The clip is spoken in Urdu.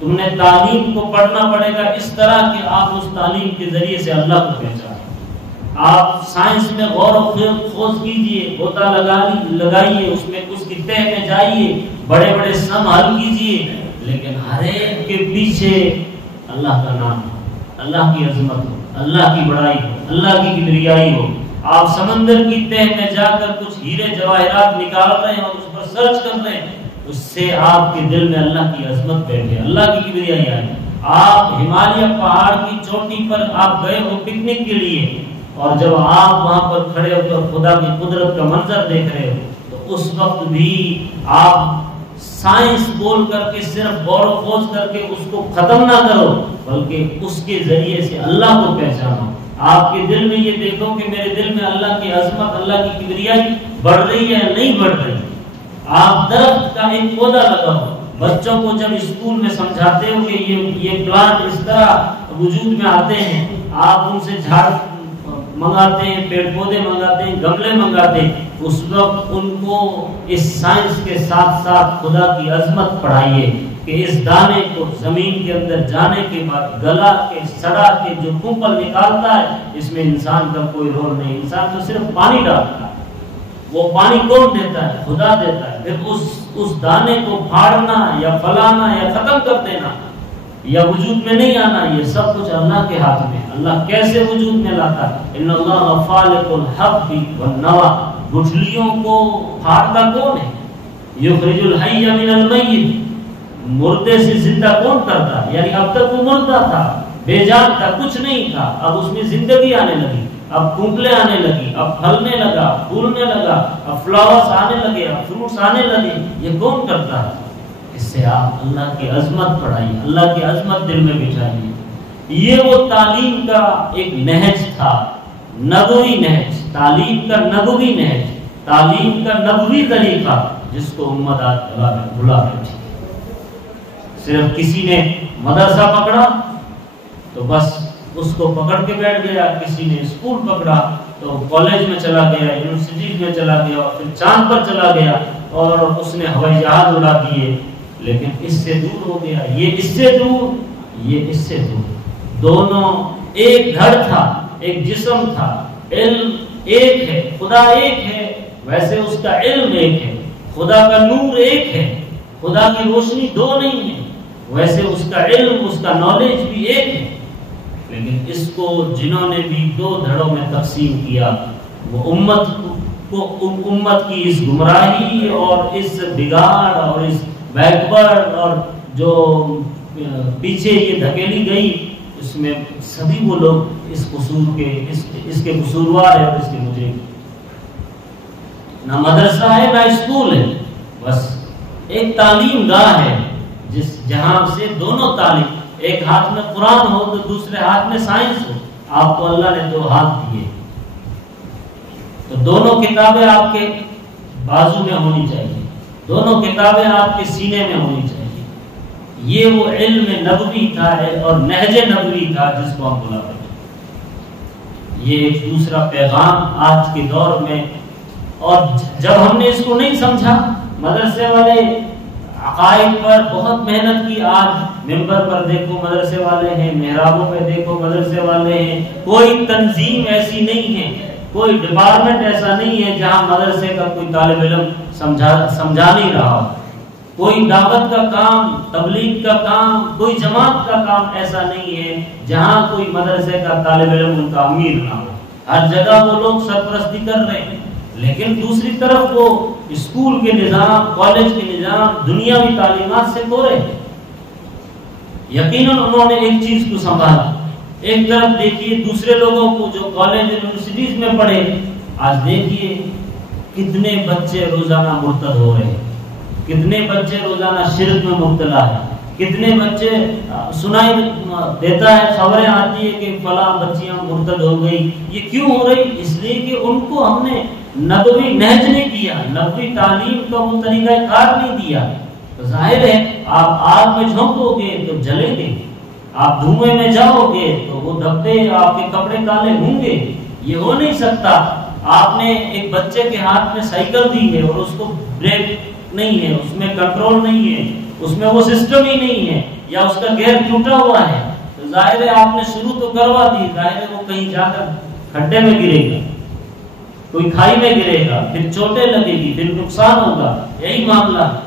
تم نے تعلیم کو پڑھنا پڑے گا اس طرح کہ آپ اس تعلیم کے ذریعے سے اللہ کو پہچانیں۔ آپ سائنس میں غور و خوض کیجئے، غوطہ لگائیے، اس میں اس کی تہ میں جائیے، بڑے بڑے سم حل کیجئے، لیکن ہر ایک کے پیچھے اللہ کا نام ہو، اللہ کی عظمت ہو، اللہ کی بڑائی ہو، اللہ کی کبریائی ہو۔ آپ سمندر کی تہ میں جا کر کچھ ہیرے جواہرات نکال رہے ہیں اور اس پر سرچ کر رہے ہیں، اس سے آپ کے دل میں اللہ کی عظمت بیٹھے، اللہ کی کبریائی آئے۔ آپ ہمالیہ پہاڑ کی چوٹی پر آپ گئے ہو پکنک کے لیے، اور جب آپ وہاں پر کھڑے ہو کر خدا کی قدرت کا منظر دیکھ رہے ہو تو اس وقت بھی آپ سائنس بول کر کے صرف غور و خوض کر کے اس کو ختم نہ کرو، بلکہ اس کے ذریعے سے اللہ کو پہچانو۔ آپ کے دل میں یہ دیکھو کہ میرے دل میں اللہ کی عظمت، اللہ کی کبریائی بڑھ رہی ہے نہیں بڑھ رہی۔ آپ درخت کا ایک پودا لگاؤ، بچوں کو جب اسکول میں سمجھاتے ہو کہ یہ پلانٹ اس طرح وجود میں آتے ہیں، آپ ان سے جھاڑ منگاتے ہیں، پیڑ پودے منگاتے ہیں، گملے منگاتے ہیں، اس وقت ان کو اس سائنس کے ساتھ ساتھ خدا کی عظمت پڑھائیے کہ اس دانے کو زمین کے اندر جانے کے بعد گلا کے سڑا کے جو کمپل نکالتا ہے، اس میں انسان کا کوئی رول نہیں، انسان تو صرف پانی ڈالتا ہے، وہ پانی کون دیتا ہے؟ خدا دیتا ہے۔ پھر اس دانے کو پھاڑنا یا پھلانا یا ختم کر دینا یا وجود میں نہیں آنا، یہ سب کچھ اللہ کے ہاتھ میں۔ اللہ کیسے وجود میں لاتا ہے؟ ان اللہ خالق الحب والنوى، گٹھلیوں کو پھاڑتا کون ہے؟ یخرج الحی من المیت، مردے سے زندہ کون کرتا ہے؟ یعنی اب تک وہ مردہ تھا، بے جان تھا، کچھ نہیں تھا، اب اس میں زندگی آنے لگی، اب پھونکلیں آنے لگی، اب پھلنے لگا، پھولنے لگا، اب فلاورز آنے لگے، اب فروٹس آنے لگے، یہ کون کرتا ہے؟ اس سے آپ اللہ کی عظمت پڑھائیے، اللہ کی عظمت دل میں بٹھائیے۔ یہ وہ تعلیم کا ایک نہج تھا، نبوی نہج، تعلیم کا نبوی نہج، تعلیم کا نبوی طریقہ، جس کو امت آج بھلا بیٹھی۔ صرف کسی نے مدرسہ پکڑا تو بس اس کو پکڑ کے بیٹھ گیا، کسی نے اسکول پکڑا تو کالج میں چلا گیا، یونیورسٹیز میں چلا گیا، اور پھر چاند پر چلا گیا اور اس نے ہوائی جہاز اڑا دیے، لیکن اس سے دور ہو گیا، یہ اس سے دور، یہ اس سے دور۔ دونوں ایک دھڑ تھا، ایک جسم تھا، علم ایک ہے، خدا ایک ہے، ویسے اس کا علم ایک ہے، خدا کا نور ایک ہے، خدا کی روشنی دو نہیں ہے، ویسے اس کا علم، اس کا نالج بھی ایک ہے، لیکن اس کو جنہوں نے بھی دو دھڑوں میں تقسیم کیا، وہ امت کی اس گمراہی اور اس بگاڑ اور اس بیکورڈ اور جو پیچھے یہ دھکیلی گئی، اس میں سبھی وہ لوگ اس قصور کے اس کے قصوروار ہیں اور اس کے مجرم۔ نہ مدرسہ ہے نہ اسکول ہے، بس ایک تعلیم گاہ ہے جہاں سے دونوں تعلیم، ایک ہاتھ میں قرآن ہو تو دوسرے ہاتھ میں سائنس ہو۔ آپ کو اللہ نے دو ہاتھ دیے تو دونوں کتابیں آپ کے بازو میں ہونی چاہیے، دونوں کتابیں آپ کے سینے میں ہونی چاہیے۔ یہ وہ علم نبوی تھا اور نہج نبوی تھا جس کو ہم بلا رہے ہیں۔ یہ ایک دوسرا پیغام آج کے دور میں، اور جب ہم نے اس کو نہیں سمجھا، مدرسے والے عقائد پر بہت محنت کی، آج ممبر پر دیکھو مدرسے والے ہیں، محرابوں پہ دیکھو مدرسے والے ہیں، کوئی تنظیم ایسی نہیں ہے، کوئی ڈپارٹمنٹ ایسا نہیں ہے جہاں مدرسے کا کوئی طالب علم سمجھا نہیں رہا ہو، کوئی دعوت کا کام، تبلیغ کا کام، کوئی جماعت کا کام ایسا نہیں ہے جہاں کوئی مدرسے کا طالب علم ان کا امیر نہ ہو۔ ہر جگہ وہ لوگ سرپرستی کر رہے ہیں، لیکن دوسری طرف وہ اسکول کے نظام، کالج کے نظام، دنیاوی تعلیمات سے کورے ہیں۔ یقیناً انہوں نے ایک چیز کو سنبھالا۔ ایک طرف دیکھیے دوسرے لوگوں کو جو کالج یونیورسٹیز میں پڑھے، آج دیکھیے کتنے بچے روزانہ مرتد ہو رہے ہیں، کتنے بچے روزانہ شرک میں مبتلا ہیں، کتنے بچے سنائی دیتا ہے، خبریں آتی ہے کہ فلاں بچیاں مرتد ہو گئی۔ یہ کیوں ہو رہی؟ اس لیے کہ ان کو ہم نے نبوی نہج نہیں دیا، نبوی تعلیم کا وہ طریقہ کار نہیں دیا۔ تو ظاہر ہے آپ آگ میں جھونکو گے تو جلیں گے، آپ دھوئیں میں جاؤ گے تو وہ دھبے، آپ کے کپڑے کالے ہوں گے۔ یہ ہو نہیں سکتا۔ آپ نے ایک بچے کے ہاتھ میں سائیکل دی ہے اور اس کو بریک نہیں ہے، اس میں کنٹرول نہیں ہے، اس میں وہ سسٹم ہی نہیں ہے یا اس کا گیئر ٹوٹا ہوا ہے، تو ظاہر ہے آپ نے شروع تو کروا دی، ظاہر ہے وہ کہیں جا کر کھڈے میں گرے گا، کوئی کھائی میں گرے گا، پھر چوٹیں لگے گی، پھر نقصان ہوگا، یہی معاملہ ہے۔